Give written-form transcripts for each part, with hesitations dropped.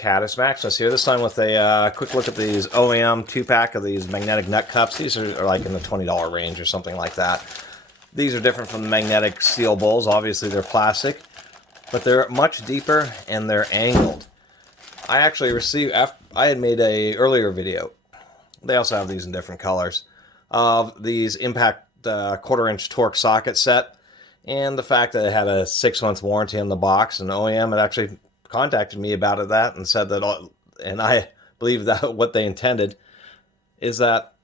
Catus Maximus here, this time with a quick look at these OEM 2-pack of these magnetic nut cups. These are like in the $20 range or something like that. These are different from the magnetic steel bowls. Obviously they're plastic, but they're much deeper and they're angled. I actually received, I had made a earlier video, they also have these in different colors, of these impact 1/4-inch torque socket set, and the fact that it had a 6-month warranty on the box, and OEM had actually contacted me about that and said that, and I believe that what they intended is that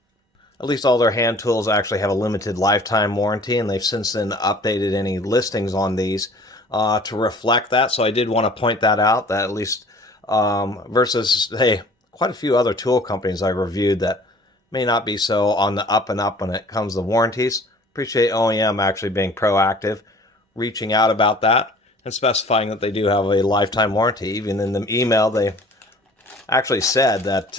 at least all their hand tools actually have a limited lifetime warranty, and they've since then updated any listings on these to reflect that. So I did want to point that out, that at least versus, hey, quite a few other tool companies I reviewed that may not be so on the up and up when it comes to warranties. Appreciate OEM actually being proactive, reaching out about that, and specifying that they do have a lifetime warranty. Even in the email, they actually said that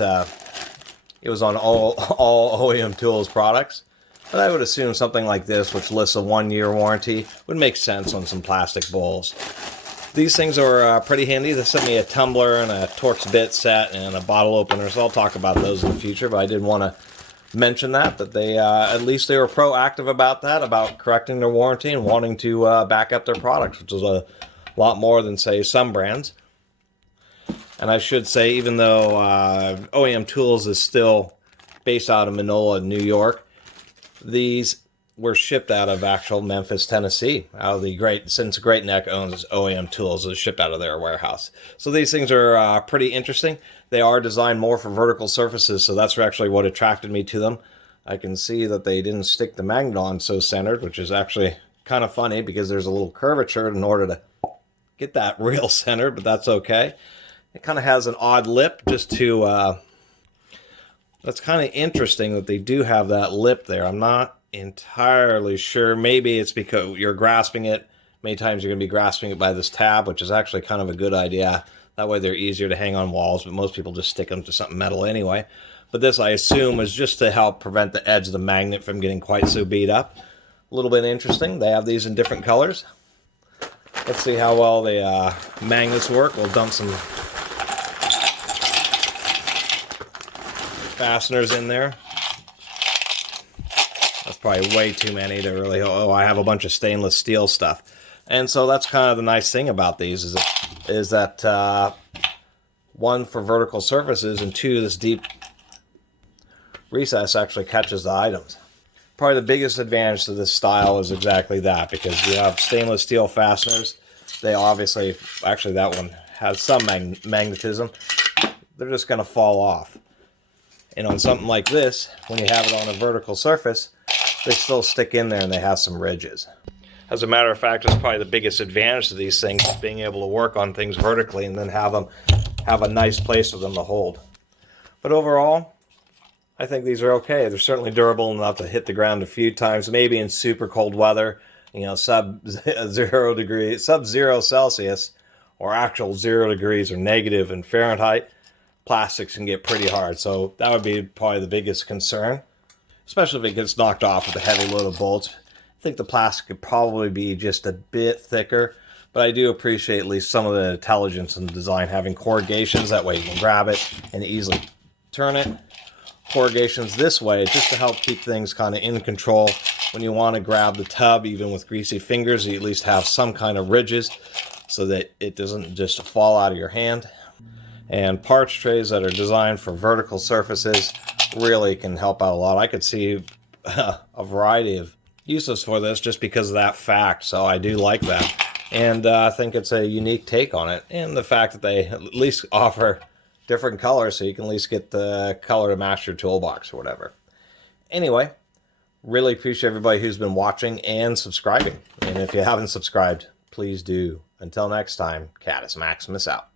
it was on all OEMTools products. But I would assume something like this, which lists a 1-year warranty, would make sense on some plastic bowls. These things are pretty handy. They sent me a tumbler and a Torx bit set and a bottle opener, so I'll talk about those in the future. But I did want to mention that they at least they were proactive about that, about correcting their warranty and wanting to back up their products, which is a lot more than, say, some brands. And I should say, even though OEMTools is still based out of Manola, New York, these were shipped out of actual Memphis, Tennessee, out of the since Great Neck owns OEMTools, is shipped out of their warehouse. So these things are pretty interesting. They are designed more for vertical surfaces, so that's actually what attracted me to them. I can see that they didn't stick the magnet on so centered, which is actually kind of funny because there's a little curvature in order to get that real centered, but that's okay. It kind of has an odd lip just to, that's kind of interesting that they do have that lip there. I'm not entirely sure. Maybe it's because you're grasping it. Many times you're going to be grasping it by this tab, which is actually kind of a good idea. That way they're easier to hang on walls, but most people just stick them to something metal anyway. But this, I assume, is just to help prevent the edge of the magnet from getting quite so beat up. A little bit interesting. They have these in different colors. Let's see how well the magnets work. We'll dump some fasteners in there. That's probably way too many to really, I have a bunch of stainless steel stuff. And so that's kind of the nice thing about these is that one, for vertical surfaces, and two, this deep recess actually catches the items. Probably the biggest advantage to this style is exactly that, because you have stainless steel fasteners. They obviously, actually that one has some magnetism. They're just going to fall off. And on something like this, when you have it on a vertical surface, they still stick in there and they have some ridges. As a matter of fact, it's probably the biggest advantage of these things, being able to work on things vertically and then have a nice place for them to hold. But overall, I think these are okay. They're certainly durable enough to hit the ground a few times, maybe in super cold weather, you know, sub-zero Celsius, or actual 0 degrees or negative in Fahrenheit. Plastics can get pretty hard, so that would be probably the biggest concern, especially if it gets knocked off with a heavy load of bolts. I think the plastic could probably be just a bit thicker, but I do appreciate at least some of the intelligence in the design, having corrugations. That way you can grab it and easily turn it. Corrugations this way just to help keep things kind of in control. When you want to grab the tub, even with greasy fingers, you at least have some kind of ridges so that it doesn't just fall out of your hand. And parts trays that are designed for vertical surfaces really can help out a lot. I could see a variety of uses for this just because of that fact, so I do like that. And I think it's a unique take on it, and the fact that they at least offer different colors so you can at least get the color to match your toolbox or whatever. Anyway, really appreciate everybody who's been watching and subscribing. And if you haven't subscribed, please do. Until next time, Catus Maximus out.